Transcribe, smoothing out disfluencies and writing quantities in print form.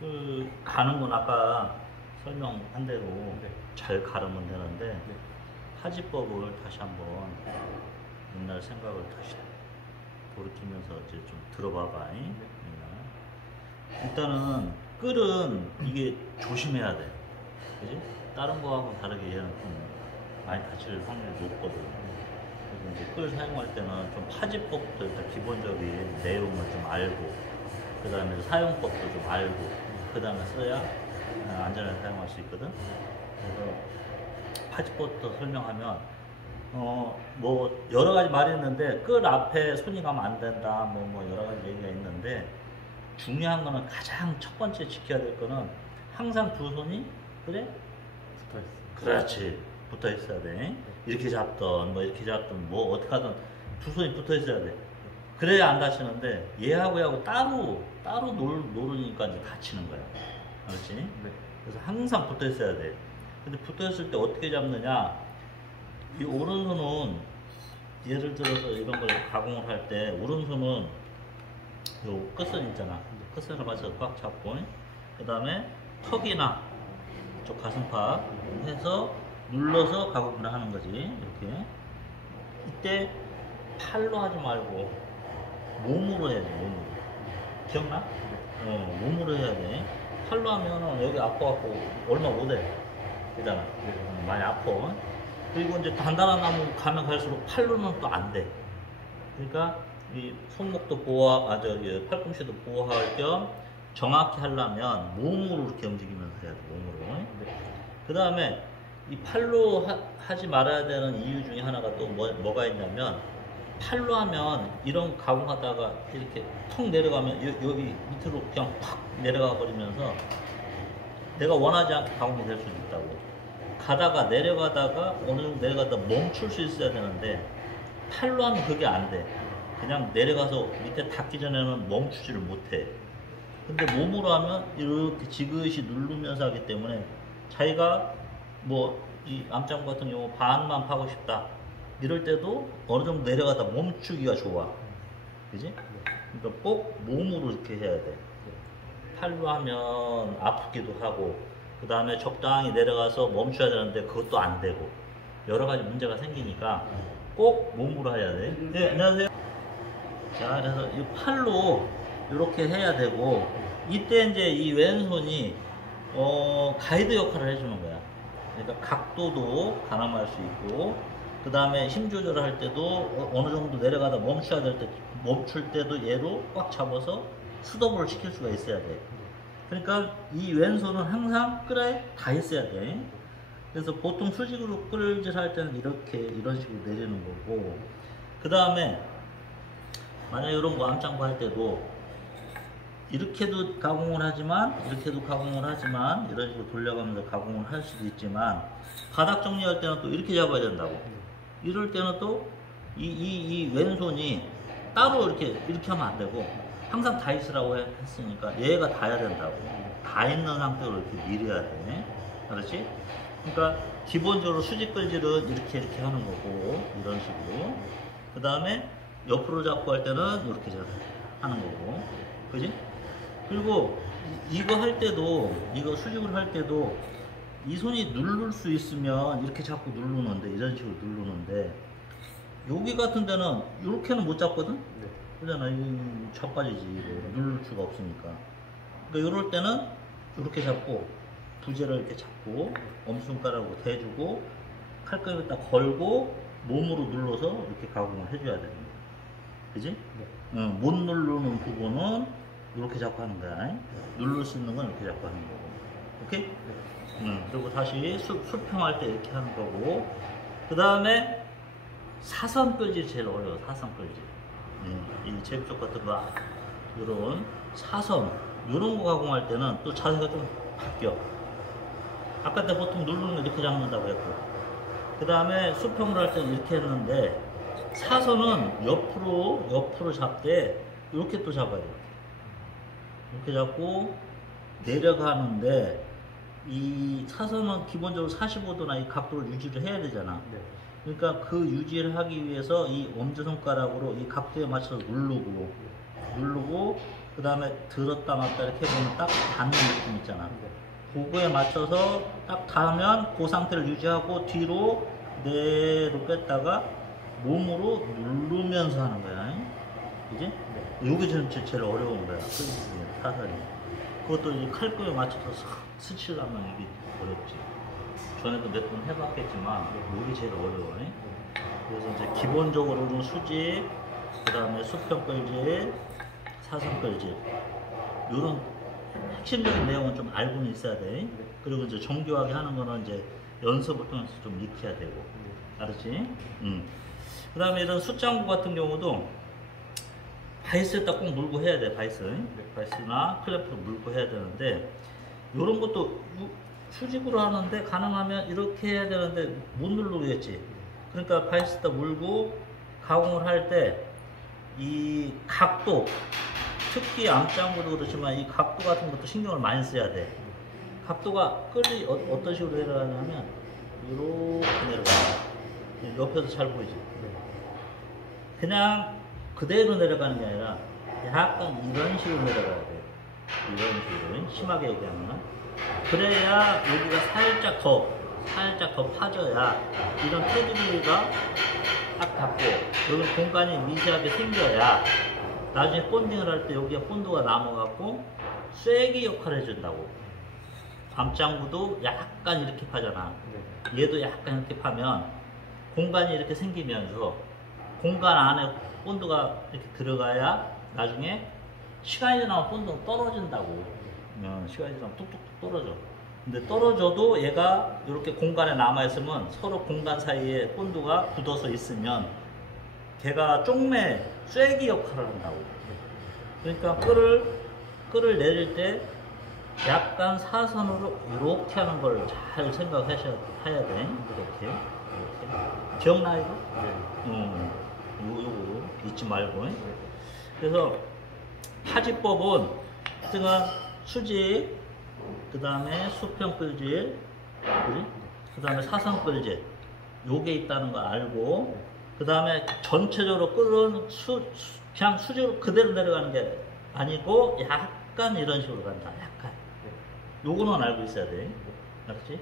그 가는 건 아까 설명한 대로 네. 잘 가르면 되는데 네. 하지법을 다시 한번 옛날 생각을 다시 돌이키면서 이제 좀 들어봐봐. 네. 일단은 끌은 이게 조심해야 돼. 그지? 다른 거하고 다르게 얘는 좀 많이 다칠 확률이 높거든. 그래서 이제 끌 사용할 때는 좀 파지법부터 일단 기본적인 내용을 좀 알고, 그 다음에 사용법도 좀 알고, 그 다음에 써야 안전하게 사용할 수 있거든. 그래서 파지법부터 설명하면 뭐 여러 가지 말이 있는데 끌 앞에 손이 가면 안 된다 뭐 여러 가지 얘기가 있는데, 중요한 거는 가장 첫 번째 지켜야 될 거는 항상 두 손이 그래? 붙어 있어요. 그렇지, 붙어 있어야 돼. 이렇게 잡던 뭐 이렇게 잡던 뭐 어떻게 하든 두 손이 붙어 있어야 돼. 그래야 안 다치는데 얘하고 얘하고 따로 노르니까 이제 다치는 거야. 그렇지? 네. 그래서 항상 붙어 있어야 돼. 근데 붙어 있을 때 어떻게 잡느냐? 이 오른손은 예를 들어서 이런 걸 가공을 할 때 오른손은 요 끝선 있잖아. 끝선을 맞춰서 꽉 잡고, 그 다음에 턱이나 이쪽 가슴팍 해서 눌러서 가공을 하는 거지. 이렇게. 이때 팔로 하지 말고 몸으로 해야 돼. 몸으로. 기억나? 몸으로 해야 돼. 팔로 하면 여기 아파갖고 얼마 못해. 그잖아. 많이 아파. 그리고 이제 단단한 나무 가면 갈수록 팔로는 또 안 돼. 그러니까 이 손목도 저기 팔꿈치도 보호할 겸 정확히 하려면 몸으로 이렇게 움직이면서 해야 돼. 몸으로. 그 다음에 이 팔로 하지 말아야 되는 이유 중에 하나가 또 뭐가 있냐면, 팔로 하면 이런 가공하다가 이렇게 턱 내려가면 여기 밑으로 그냥 팍 내려가 버리면서 내가 원하지 않게 가공이 될 수도 있다고. 가다가 내려가다가 어느 정도 내려가다 멈출 수 있어야 되는데 팔로 하면 그게 안 돼. 그냥 내려가서 밑에 닿기 전에는 멈추지를 못해. 근데 몸으로 하면 이렇게 지그시 누르면서 하기 때문에 자기가 뭐 이 암장구 같은 경우 반만 파고 싶다 이럴 때도 어느 정도 내려가다 멈추기가 좋아. 그지? 그러니까 꼭 몸으로 이렇게 해야 돼. 팔로 하면 아프기도 하고, 그 다음에 적당히 내려가서 멈춰야 되는데 그것도 안 되고 여러 가지 문제가 생기니까 꼭 몸으로 해야 돼. 네, 안녕하세요. 자, 그래서 이 팔로 이렇게 해야 되고, 이때 이제 이 왼손이 가이드 역할을 해주는 거야. 그러니까 각도도 가늠할 수 있고, 그 다음에 힘 조절을 할 때도 어느 정도 내려가다 멈춰야 될 때 멈출 때도 얘로 꽉 잡아서 스톱을 시킬 수가 있어야 돼. 그러니까 이 왼손은 항상 끌에 다 있어야 돼. 그래서 보통 수직으로 끌질 할 때는 이런 식으로 내리는 거고, 그 다음에 만약 이런 거 암장구 할 때도 이렇게도 가공을 하지만 이렇게도 가공을 하지만 이런 식으로 돌려가면서 가공을 할 수도 있지만, 바닥 정리할 때는 또 이렇게 잡아야 된다고. 이럴 때는 또 이 왼손이 따로 이렇게 하면 안 되고 항상 다 있으라고 했으니까 얘가 닿아야 된다고. 다 있는 상태로 이렇게 밀어야 돼. 그렇지? 그러니까 기본적으로 수직 끌질은 이렇게 하는 거고, 이런 식으로. 그 다음에 옆으로 잡고 할 때는 이렇게 하는 거고. 그지? 그리고 이거 할 때도, 이거 수직을 할 때도 이 손이 누를 수 있으면 이렇게 잡고 누르는데, 이런 식으로 누르는데, 여기 같은 데는 이렇게는 못 잡거든? 네. 그러잖아. 이 자빠지지. 누를 수가 없으니까. 그러니까 이럴 때는 이렇게 잡고, 부재를 이렇게 잡고, 엄지손가락으로 대주고, 칼끝에다 걸고, 몸으로 눌러서 이렇게 가공을 해줘야 되는 거야. 그지? 네. 못 누르는 부분은 이렇게 잡고 하는 거야. 누를 수 있는 건 이렇게 잡고 하는 거고. 오케이? 그리고 다시 수평할 때 이렇게 하는 거고, 그 다음에 사선 끌질 제일 어려워. 사선 끌질. 이 제육쪽 같은 거, 이런 사선, 이런 거 가공할 때는 또 자세가 좀 바뀌어. 아까 때 보통 누르는 거 이렇게 잡는다고 했고, 그 다음에 수평을 할 때는 이렇게 했는데, 사선은 옆으로 잡되 이렇게 또 잡아야 돼. 이렇게 잡고 내려가는데, 이 사선은 기본적으로 45도나 이 각도를 유지를 해야 되잖아. 네. 그러니까 그 유지를 하기 위해서 이 엄지손가락으로 이 각도에 맞춰서 누르고 그 다음에 들었다 놨다 이렇게 보면 딱 닿는 느낌 있잖아. 그거에 맞춰서 딱 닿으면 그 상태를 유지하고 뒤로 내로 뺐다가 몸으로 누르면서 하는 거야. 그지? 요게 제일 어려운 거야. 타선이. 그것도 이제 칼급에 맞춰서 스치려면 이게 어렵지. 전에도 몇 번 해봤겠지만 요게 제일 어려워. 그래서 이제 기본적으로는 수직, 그 다음에 수평끌질, 사선끌질 요런 핵심적인 내용은 좀 알고는 있어야 돼. 그리고 이제 정교하게 하는 거는 이제 연습을 통해서 좀 익혀야 되고. 알았지? 그 다음에 이런 숫장구 같은 경우도 바이스에다 꼭 물고 해야 돼. 바이스나 클래프로 물고 해야 되는데 요런 것도 수직으로 하는데 가능하면 이렇게 해야 되는데 못 누르겠지. 그러니까 바이스에다 물고 가공을 할 때 이 각도, 특히 암장구도 그렇지만 이 각도 같은 것도 신경을 많이 써야 돼. 각도가 끌이 어떤 식으로 내려가냐면 이렇게 내려가. 옆에서 잘 보이지? 그냥 그대로 내려가는 게 아니라 약간 이런 식으로 내려가야 돼. 이런 식으로 심하게 얘기하면 그래야 여기가 살짝 더 파져야 이런 테두리가 딱 닿고 여기 공간이 미세하게 생겨야 나중에 본딩을 할 때 여기가 본드가 남아갖고 쐐기 역할을 해준다고. 암장구도 약간 이렇게 파잖아. 얘도 약간 이렇게 파면 공간이 이렇게 생기면서 공간 안에 본드가 이렇게 들어가야 나중에 시간이 지나면 본드가 떨어진다고. 시간이 지나면 뚝뚝뚝 떨어져. 근데 떨어져도 얘가 이렇게 공간에 남아있으면 서로 공간 사이에 본드가 굳어서 있으면 걔가 쪽매 쐐기 역할을 한다고. 그러니까 끌을 내릴 때 약간 사선으로 이렇게 하는 걸 잘 생각하셔야 돼. 이렇게. 기억나 이거? 요거 잊지 말고. 그래서 파지법은 하여튼간 수직, 그 다음에 수평끌질, 그 다음에 사선끌질 요게 있다는 걸 알고, 그 다음에 전체적으로 끌은 그냥 수직으로 그대로 내려가는 게 아니고 약간 이런 식으로 간다. 약간 요거는 알고 있어야 돼. 알았지?